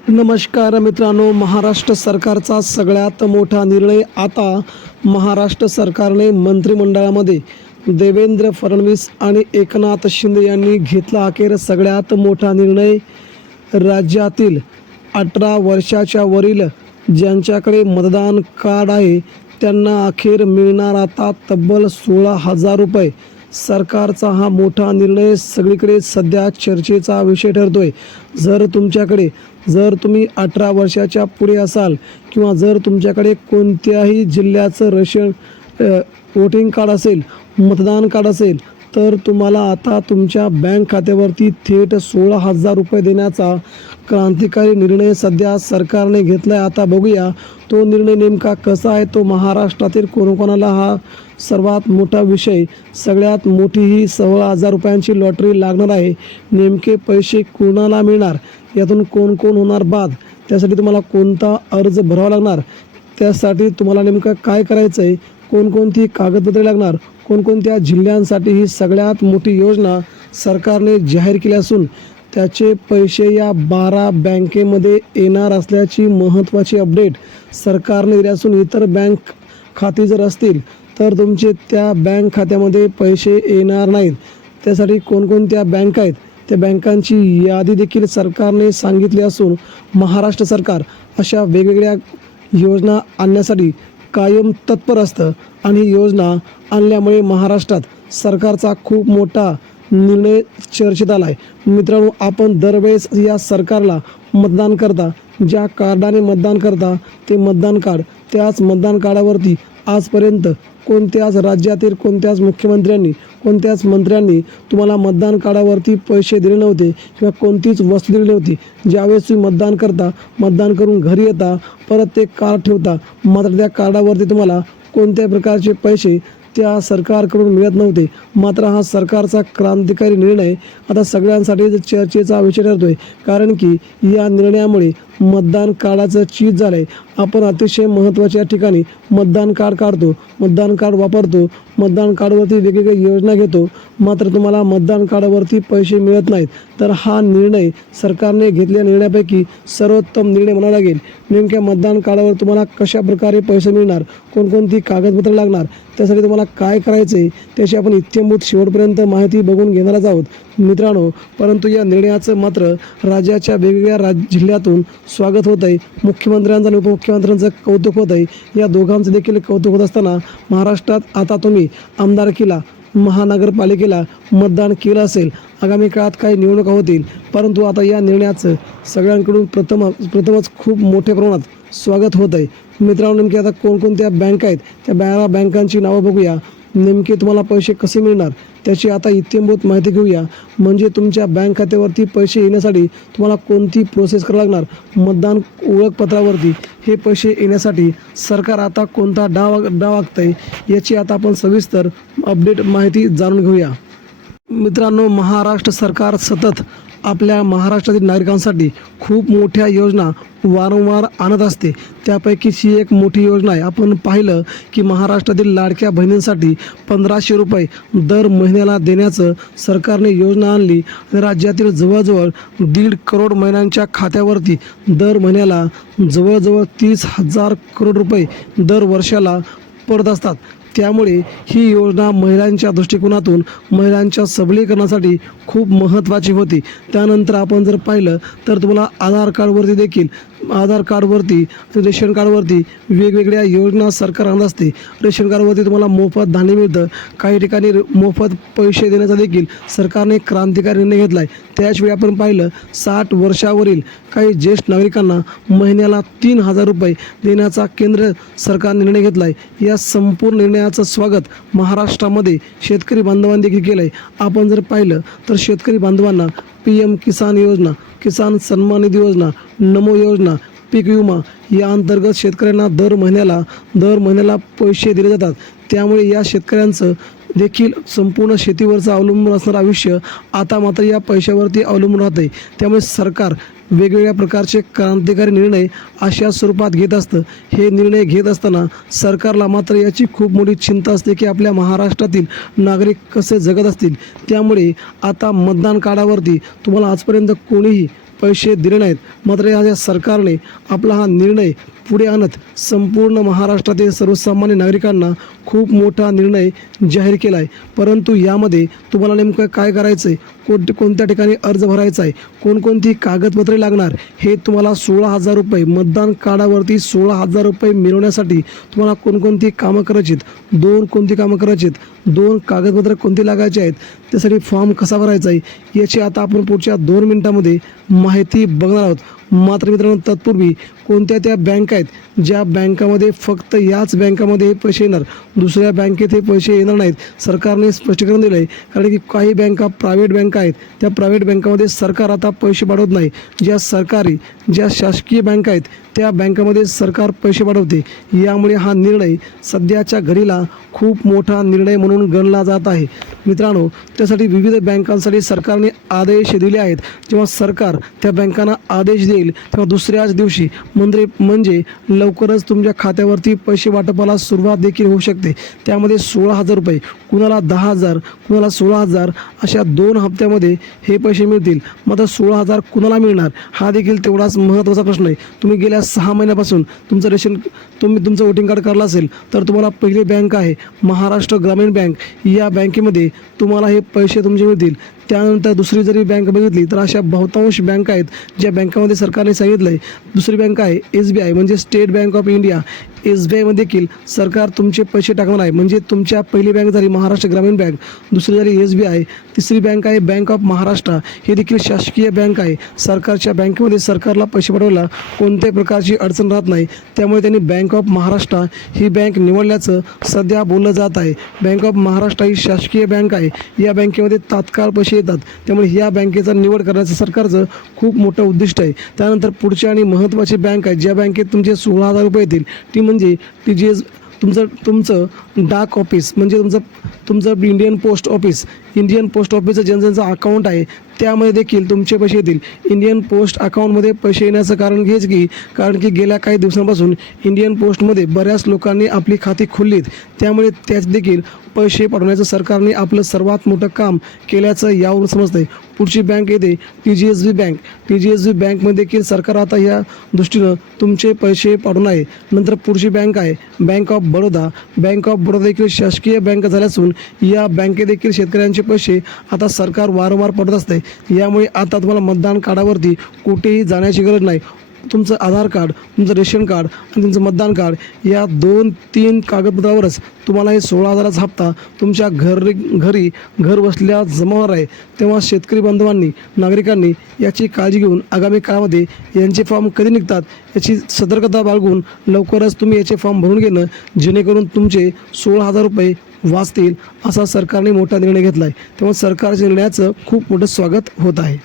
नमस्कार मित्रांनो, महाराष्ट्र सरकारचा सगळ्यात मोठा निर्णय आता महाराष्ट्र सरकारने मंत्रिमंडळामध्ये देवेंद्र फडणवीस आणि एकनाथ शिंदे यांनी घेतला अखेर सगळ्यात मोठा निर्णय। राज्यातील 18 वर्षाच्या वरील ज्यांच्याकडे मतदान कार्ड आहे त्यांना अखेर मिळणार आता तब्बल 16,000 रुपये। सरकारचा हा मोठा निर्णय सगळीकडे सध्या चर्चेचा विषय ठरतोय। जर तुम्ही 18 वर्षाच्या पुढे असाल किंवा जर तुमच्याकडे कोणत्याही जिल्ह्याचं वोटिंग कार्ड असेल, मतदान कार्ड असेल, तर तुम्हाला आता तुमच्या बँक खात्यावरती थेट 16,000 रुपये देण्याचा क्रांतिकारी निर्णय सध्या सरकारने घेतला आहे। आता बघूया तो निर्णय नेमका कसा आहे, तो महाराष्ट्रातील कोणाकोणाला हा सर्वात मोठा विषय। सगळ्यात मोठी ही 16,000 रुपयांची लॉटरी लागणार आहे। नेमके पैसे कोणाला मिळणार, यातून कोण कोण होणार बाद, त्यासाठी तुम्हाला कोणता अर्ज भरावा लागणार, त्यासाठी तुम्हाला नेमकं काय करायचं आहे, कोणकोणती कागदपत्रे लागणार, कोणकोणत्या जिल्ह्यांसाठी ही सगळ्यात मोठी योजना सरकारने जाहीर केली असून त्याचे पैसे या 12 बँकेमध्ये येणार असल्याची महत्त्वाची अपडेट सरकारने दिली असून इतर बँक खाती जर असतील तर तुमचे त्या बँक खात्यामध्ये पैसे येणार नाहीत। त्यासाठी कोणकोणत्या बँक आहेत त्या बँकांची यादी देखील सरकारने सांगितली असून महाराष्ट्र सरकार अशा वेगवेगळ्या योजना आणण्यासाठी कायम तत्पर असतं आणि ही योजना आणल्यामुळे महाराष्ट्रात सरकारचा खूप मोठा निर्णय चर्चेत आला आहे। मित्रांनो, आपण दरवेळेस या सरकारला मतदान करता, ज्या कार्डाने मतदान करता ते मतदान कार्ड, त्याच मतदान कार्डावरती आजपर्यंत कोणत्याच राज्यातील कोणत्याच मुख्यमंत्र्यांनी, कोणत्याच मंत्र्यांनी तुम्हाला मतदान कार्डावरती पैसे दिले नव्हते किंवा कोणतीच वस्तू दिली नव्हती। ज्यावेळेस तुम्ही मतदान करता, मतदान करून घरी येता, परत ते कार्ड ठेवता, मात्र त्या कार्डावरती तुम्हाला कोणत्याही प्रकारचे पैसे त्या सरकारकडून मिळत नव्हते। मात्र हा सरकारचा क्रांतिकारी निर्णय आता सगळ्यांसाठी चर्चेचा विषय ठरतोय, कारण की या निर्णयामुळे मतदान कार्डाचं चीज झालं आहे। आपण अतिशय महत्त्वाच्या ठिकाणी मतदान कार्ड काढतो, मतदान कार्ड वापरतो, मतदान कार्डवरती वेगवेगळ्या योजना घेतो, मात्र तुम्हाला मतदान कार्डावरती पैसे मिळत नाहीत। तर हा निर्णय सरकारने घेतलेल्या निर्णयापैकी सर्वोत्तम निर्णय म्हणावा लागेल। नेमक्या मतदान कार्डावर तुम्हाला कशा प्रकारे पैसे मिळणार, कोणकोणती कागदपत्रे लागणार, त्यासाठी तुम्हाला काय करायचं आहे, त्याची आपण इत्यंभूत शेवटपर्यंत माहिती बघून घेणारच आहोत मित्रांनो। परंतु या निर्णयाचं मात्र राज्याच्या वेगवेगळ्या जिल्ह्यातून स्वागत होत आहे। मुख्यमंत्र्यांचं आणि उपमुख्यमंत्र्यांचं कौतुक होत आहे। या दोघांचं देखील कौतुक होत असताना महाराष्ट्रात आता तुम्ही आमदारकीला, महानगरपालिकेला मतदान केलं असेल, आगामी काळात काही निवडणुका होतील, परंतु आता या निर्णयाचं सगळ्यांकडून प्रथमच खूप मोठ्या प्रमाणात स्वागत होत आहे। मित्रांनो, नेमके आता कोणकोणत्या बँक आहेत त्या 12 बँकांची नावं बघूया। नेमके तुम्हाला पैसे कसे मिळणार त्याची आता इत्यंभूत माहिती घेऊया। म्हणजे तुमच्या बँक खात्यावरती पैसे येण्यासाठी तुम्हाला कोणती प्रोसेस करावी लागणार, मतदान ओळखपत्रावरती हे पैसे येण्यासाठी सरकार आता कोणता डाव आखतंय याची आता आपण सविस्तर अपडेट माहिती जाणून घेऊया। मित्रांनो, महाराष्ट्र सरकार सतत आपल्या महाराष्ट्रातील नागरिकांसाठी खूप मोठ्या योजना वारंवार आणत असते। त्यापैकीच ही एक मोठी योजना आहे। आपण पाहिलं की महाराष्ट्रातील लाडक्या बहिणींसाठी 1,500 रुपये दर महिन्याला देण्याचं सरकारने योजना आणली। राज्यातील जवळजवळ 1.5 करोड महिलांच्या खात्यावरती दर महिन्याला जवळजवळ 30,000 करोड रुपये दर वर्षाला पडत असतात। त्यामुळे ही योजना महिलांच्या दृष्टिकोनातून महिलांच्या सबलीकरणासाठी खूप महत्त्वाची होती। त्यानंतर आपण जर पाहिलं तर तुम्हाला आधार कार्डवरती रेशन कार्डवरती वेगवेगळ्या योजना सरकार आणत असते। रेशन कार्डवरती तुम्हाला मोफत धान्य मिळतं, काही ठिकाणी मोफत पैसे देण्याचा देखील सरकारने क्रांतिकारी निर्णय घेतला आहे। त्याचवेळी आपण पाहिलं 60 वर्षावरील काही ज्येष्ठ नागरिकांना महिन्याला 3,000 रुपये देण्याचा केंद्र सरकारने निर्णय घेतला आहे। या संपूर्ण निर्णयाचं स्वागत महाराष्ट्रामध्ये शेतकरी बांधवांनी देखील केलं आहे। आपण जर पाहिलं तर शेतकरी बांधवांना PM किसान योजना, किसान सन्मान निधी योजना, नमो योजना, पीक विमा या अंतर्गत शेतकऱ्यांना दर महिन्याला पैसे दिले जातात। त्यामुळे या शेतकऱ्यांचं देखील संपूर्ण शेतीवरचं अवलंबून असणारं आयुष्य आता मात्र या पैशावरती अवलंबून राहतं आहे। त्यामुळे सरकार वेगवेगळ्या प्रकारचे क्रांतिकारी निर्णय अशा स्वरूपात घेत असतं। हे निर्णय घेत असताना सरकारला मात्र याची खूप मोठी चिंता असते की आपल्या महाराष्ट्रातील नागरिक कसे जगत असतील। त्यामुळे आता मतदान कार्डावरती तुम्हाला आजपर्यंत कोणीही पैसे दिले नाहीत. मात्र या सरकारने आपला हा निर्णय पुढे आणत संपूर्ण महाराष्ट्रातील सर्वसामान्य नागरिकांना खूप मोठा निर्णय जाहीर केला आहे. परंतु यामध्ये तुम्हाला नेमकं काय करायचं आहे, कोणत्या ठिकाणी अर्ज भरायचा आहे, कोणकोणती कागदपत्रे लागणार, हे तुम्हाला 16,000 रुपये मतदान कार्डावरती 16,000 रुपये मिळवण्यासाठी तुम्हाला कोणकोणती कामं करायची आहेत, कोणती कामं करायची आहेत, 2 कागदपत्र कोणती लागायची आहेत, त्यासाठी फॉर्म कसा भरायचा आहे याची आता आपण पुढच्या 2 मिनिटांमध्ये माहिती बघणार आहोत. मात्र मित्रांनो, तत्पूर्वी कोणत्या त्या बँका आहेत ज्या बँकामध्ये फक्त याच बँकामध्ये हे पैसे येणार, दुसऱ्या बँकेत हे पैसे येणार नाहीत, सरकारने स्पष्टीकरण दिलं आहे. कारण की काही बँका प्रायव्हेट बँका आहेत, त्या प्रायव्हेट बँकामध्ये सरकार आता पैसे पाठवत नाही. ज्या शासकीय बँका आहेत त्या बँकामध्ये सरकार पैसे पाठवते. यामुळे हा निर्णय सध्याच्या घडीला खूप मोठा निर्णय म्हणून गणला जात आहे. मित्रांनो, त्यासाठी विविध बँकांसाठी सरकारने आदेश दिले आहेत. जेव्हा सरकार त्या बँकांना आदेश देईल तेव्हा दुसऱ्याच दिवशी म्हणजे लवकरच तुमच्या खात्यावरती पैसे वाटपाला सुरुवात देखील होऊ शकते. त्यामध्ये 16,000 रुपये, कुणाला 10,000, कुणाला 16,000 अशा 2 हप्त्यामध्ये हे पैसे मिळतील. मात्र 16,000 कुणाला मिळणार हा देखील तेवढाच महत्त्वाचा प्रश्न आहे. तुम्ही गेल्या 6 महिन्यापासून तुमचं वोटिंग कार्ड काढलं असेल तर तुम्हाला पहिली बँक आहे महाराष्ट्र ग्रामीण बँक. या बँकेमध्ये तुम्हाला हे पैसे तुमचे मिळतील. त्यानंतर दुसरी जरी बँक बघितली तर अशा बहुतांश बँका आहेत ज्या बँकामध्ये सरकारने सांगितलं आहे. दुसरी बँक आहे SBI म्हणजे state bank of India. SBI मध्ये देखील सरकार तुमचे पैसे टाकणार आहे. म्हणजे तुमच्या पहिली बँक झाली महाराष्ट्र ग्रामीण बँक, दुसरी झाली SBI, तिसरी बँक आहे बँक ऑफ महाराष्ट्र. ही देखील शासकीय बँक आहे. सरकारच्या बँकेमध्ये सरकारला पैसे पाठवायला कोणत्याही प्रकारची अडचण राहत नाही. त्यामुळे त्यांनी बँक ऑफ महाराष्ट्र ही बँक निवडल्याचं सध्या बोललं जात आहे. बँक ऑफ महाराष्ट्र ही शासकीय बँक आहे. या बँकेमध्ये तात्काळ पैसे येतात. त्यामुळे या बँकेचा निवड करण्याचं सरकारचं खूप मोठं उद्दिष्ट आहे. त्यानंतर पुढची आणि महत्त्वाची बँक आहे ज्या बँकेत तुमचे 16,000 रुपये येतील ती म्हणजे TGS. तुमचं डाक ऑफिस म्हणजे तुमचं इंडियन पोस्ट ऑफिसचं ज्यांचं अकाउंट आहे त्यामध्ये देखील तुमचे पैसे येतील. इंडियन पोस्ट अकाउंटमध्ये पैसे येण्याचं कारण हेच कारण की गेल्या काही दिवसांपासून इंडियन पोस्टमध्ये बऱ्याच लोकांनी आपली खाती खोललीत. त्यामुळे त्यात देखील पैसे पाठवण्याचं सरकारने आपलं सर्वात मोठं काम केल्याचं यावरून समजतंय. पुढची बँक येते TGSB बँक. TGSB बँकमध्ये देखील सरकार आता या दृष्टीनं तुमचे पैसे पाठवून आहे. नंतर पुढची बँक आहे bank of Baroda. Bank of Baroda देखील शासकीय बँक झाल्या असून या बँकेत देखील शेतकऱ्यांचे पैसे आता सरकार वारंवार पाठवत असते. यामुळे आता तुम्हाला मतदान कार्डावरती कुठेही जाण्याची गरज नाही. तुमचं आधार कार्ड, तुमचं रेशन कार्ड आणि तुमचं मतदान कार्ड या 2-3 कागदपत्रावरच तुम्हाला हे 16,000चा हप्ता तुमच्या घरी घर बसल्या जमा होणार आहे. तेव्हा शेतकरी बांधवांनी, नागरिकांनी याची काळजी घेऊन आगामी काळामध्ये यांचे फॉर्म कधी निघतात याची सतर्कता बाळगून लवकरच तुम्ही याचे फॉर्म भरून घेणं, जेणेकरून तुमचे 16,000 रुपये वाचतील असा सरकारने मोठा निर्णय घेतला आहे. तेव्हा सरकारच्या निर्णयाचं खूप मोठं स्वागत होत आहे.